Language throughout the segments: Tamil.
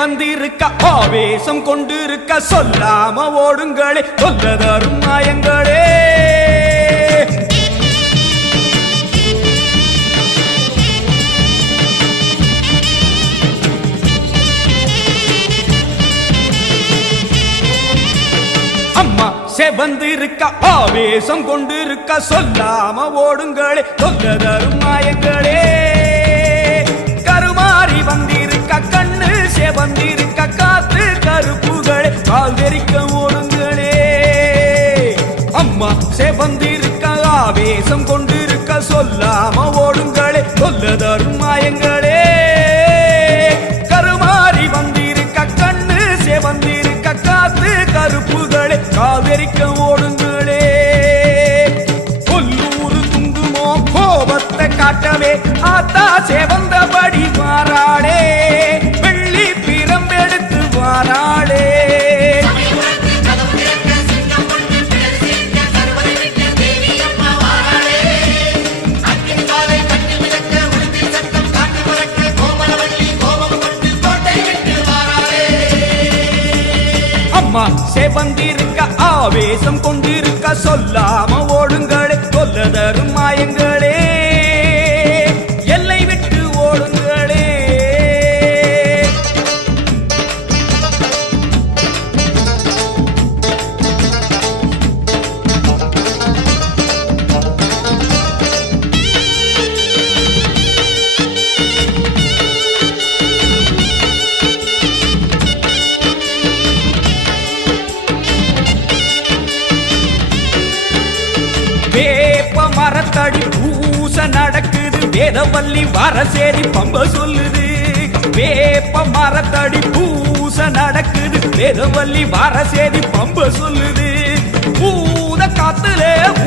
வந்திருக்க ஆவேசம் கொண்டிருக்க சொல்லாம ஓடுங்களே சொல்ல தரும் மாயங்களே அம்மா செவந்திருக்க ஆவேசம் கொண்டிருக்க சொல்லாம ஓடுங்களே சொல்ல தரும் மாயங்களே கருமாறி வந்திருக்க கண்ணு செவந்திருக்க காத்து கருப்புகளே கால் தெரிக்க ஓடுங்களே அம்மா செவந்திருக்க ஆவேசம் கொண்டிருக்க சொல்லாம ஓடுங்களே சொல்ல தரும் மாயங்களே கருமாறி வந்திருக்க கண்ணு செவந்திருக்க காத்து கருப்புகளே காவிரிக்க ஓடுங்களே கொல்லூரு துங்குமோ கோபத்தை காட்டவே ஆத்தா செவந்தபடி மாறாளே வெள்ளி பிரம்பெடுத்து மாறாளே அம்மா செவந்திருக்க ஆவேசம் கொண்டிருக்க சொல்லாம ஓடுங்களே சொல்ல தரும் மாயங்களே எல்லை விட்டு ஓடுங்களே வேப்ப மரத்தடி பூச நடக்குது வேதவல்லி வரசேரி பம்ப சொல்லுது வேப்ப மரத்தடி பூச நடக்குது வேதவல்லி வரசேரி பம்ப சொல்லுது பூத காத்துல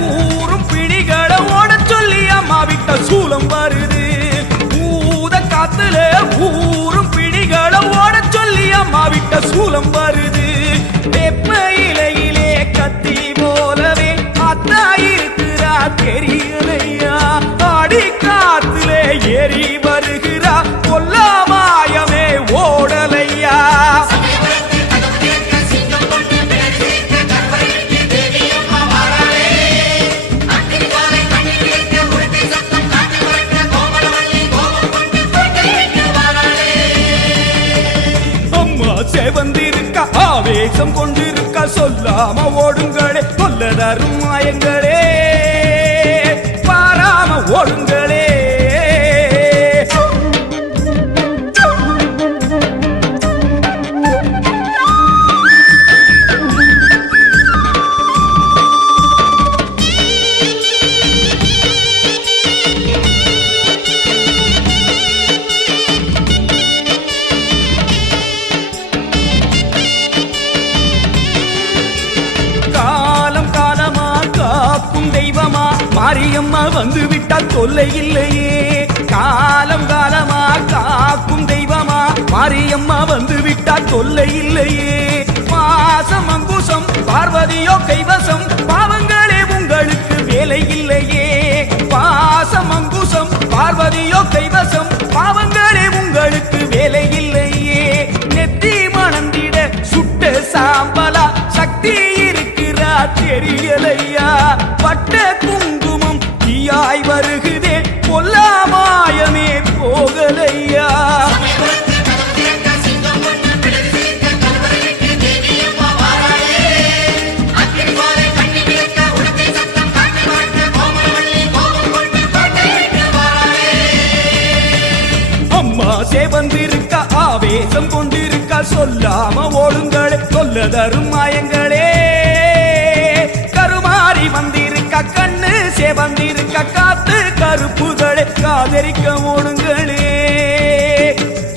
ஊரும் பிடிகளை ஓட சொல்லி அம்மா விட்ட சூலம் வருது பூத காத்துல ஊரும் பிடிகளை ஓட சொல்லி அம்மா விட்ட சூலம் வருது வேப்ப இலையிலே கத்தி போலவே அத்தா இருக்கிறா தெரியலையா ஆடி காத்திலே ஏறி வருகிறா கொல்லாமாயமே ஓடலையா அம்மா செவந்திருக்க ஆவேசம் கொண்டிருக்க சொல்லாம ஓடுங்களே சொல்ல தரும் மாயங்களே பாராம ஓடுங்களே தெய்வமா மாரியம்மா வந்து விட்டா தொல்லை இல்லையே காலம் காலமா காக்கும் தெய்வமா மாரியம்மா வந்து விட்டா தொல்லை இல்லையே மாசம் அங்குசம் பார்வதியோ கைவசம் பாவங்களே உங்களுக்கு வேலை இல்லையே பாசம் அங்குசம் பார்வதியோ கைவசம் பாவங்களே உங்களுக்கு வேலை இல்லையே நெத்தி மணந்திட சுட்ட சாம்பலா சக்தி இருக்கிறா தெரியலையா பட்ட குங்குமம் தீயாய் வருகுதே கொல்லாமாயமே போகலையா அம்மா செவந்திருக்க ஆவேசம் கொண்டிருக்க சொல்லாம ஓடுங்களே சொல்ல தரும் மாயங்களே கருமாறி வந்திருக்க கண்ணு செவந்திருக்க காத்து கருப்புகளே காதரிக்க ஓடுங்களே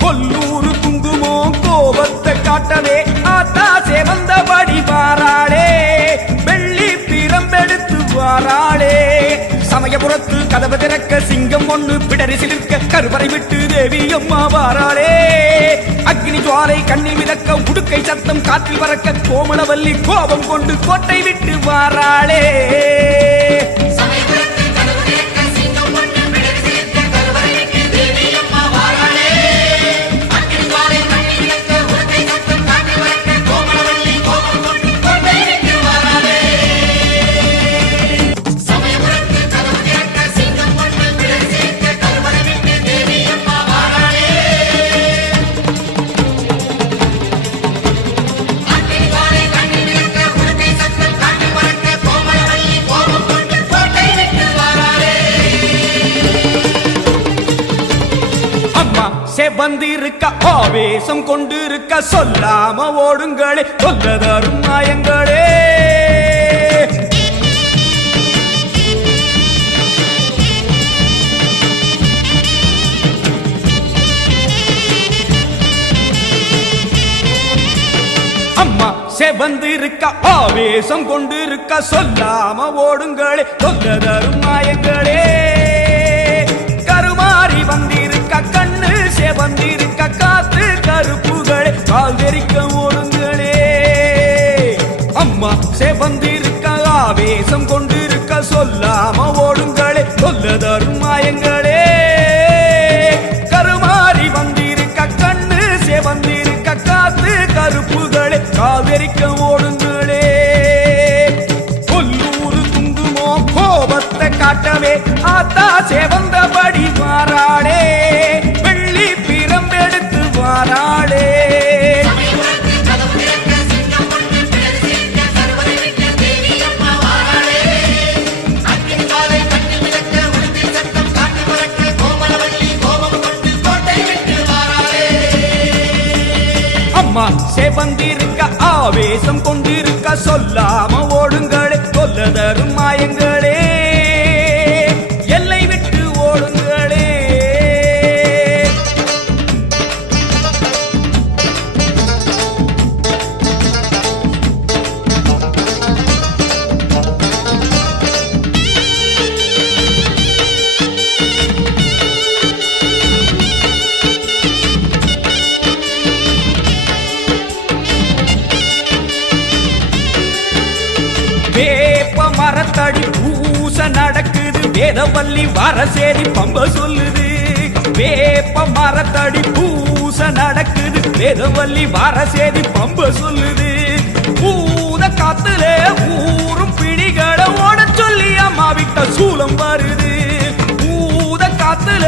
கொல்லூரு குங்குமோ கோபத்தை காட்டவே ஆத்தா செவந்தபடி வாராளே வெள்ளி பிரம்பெடுத்து வாராளே சமயபுரத்து கதவு திறக்க சிங்கம் ஒண்ணு பிடரி சிலிர்க்க கருவறை விட்டு தேவி அம்மா வாராளே அக்னி ஜுவாலை கண்ணி மிதக்க உடுக்கை சத்தம் காற்றில் பறக்க கோமளவல்லி கோபம் கொண்டு கோட்டை விட்டு வாராளே வந்திருக்க ஆவேசம் கொண்டிருக்க சொல்லாம ஓடுங்களே சொல்ல தரும் மாயங்களே அம்மா செவந்திருக்க ஆவேசம் கொண்டிருக்க சொல்லாம ஓடுங்களே சொல்ல தரும் மாயங்களே கருமாறி வந்திருக்க கண்ணு செவந்திருக்க காத்து கருப்புகளே கால் தெரிக்க ஓடுங்களே அம்மா செவந்திருக்க ஆவேசம் கொண்டிருக்க சொல்லாம ஓடுங்களே சொல்ல தரும் மாயங்களே கருமாறி வந்திருக்க கண்ணு செவந்திருக்க காத்து கருப்புகளே காவிரிக்க ஓடுங்களே கொல்லூரு குங்குமோ கோபத்தை காட்டவே ஆத்தா செவந்தபடி வாராளே வெள்ளி பிரம்பெடுத்து வாராளே செவந்திருக்க ஆவேசம் கொண்டிருக்க சொல்லாம ஓடுங்களே சொல்ல தரும் மாயங்களே எல்லை விட்டு ஓடுங்களே வேப்ப மரத்தடி பூச நடக்குது வேதவல்லி வரசேரி பம்ப சொல்லுது வேப்ப மரத்தடி பூச நடக்குது வேதவல்லி வரசேரி பம்ப சொல்லுது பூத காத்துல ஊரும் பிணிகளை ஓட சொல்லி அம்மா விட்ட சூலம் வருது பூத காத்துல